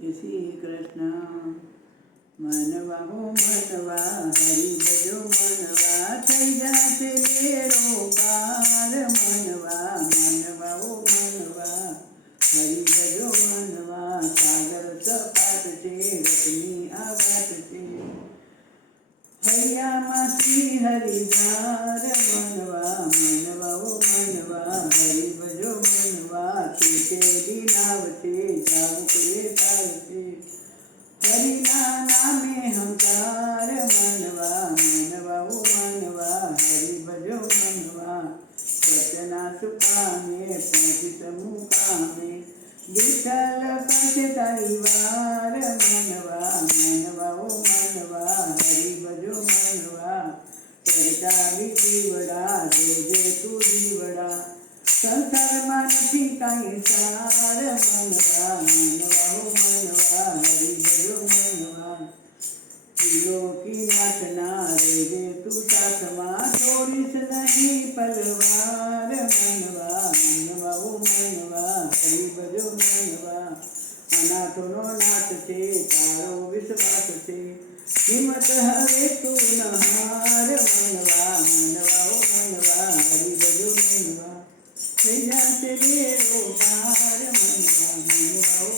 જય શ્રી કૃષ્ણ. મનવા હો મનવા, હરી ભજો મનવા, થઈ જાશે બેડો પાર. મનવા મનવા હો મનવા, હરી ભજો મનવા, સાગર સપાટ છે, રથની આ વાત છે. હૈયામાં શ્રી હરિધાર. મનવા મનવા હો મનવા, હરી ભજો મનવા, તૂટેલી નાવ છે, જાવું કે ચાલશે, હરિના નામે હંકાર. મનવા મનવા હો મનવા, હરી ભજો મનવા, સત્યના સુકામે પહોંચીશ મુકામે, વિઠ્ઠલ કરશે તારી વાર. મનવા મનવા હો મનવા, હરી ભજો મનવા, ચડતાવી દીવડા, જોજે તું દીવડા, સંસારમાં નથી કાંઈ સાર. મનવા મનવા હો મનવા, હરી ભજો મનવા, ત્રિલોકીનાથના રહેજે તું સાથમાં, છોડીશ નહીં પલવાર. મનવા મનવા હો મનવા, હરી ભજો મનવા, અનાથોનો નાથ છે, તારો વિશ્વાસ છે, હિંમત હવે તું ન હાર. મનવા મનવા હો મનવા, હરી ભજો મનવા, થઈ જાશે બેડો પાર. મનવા મનવા હો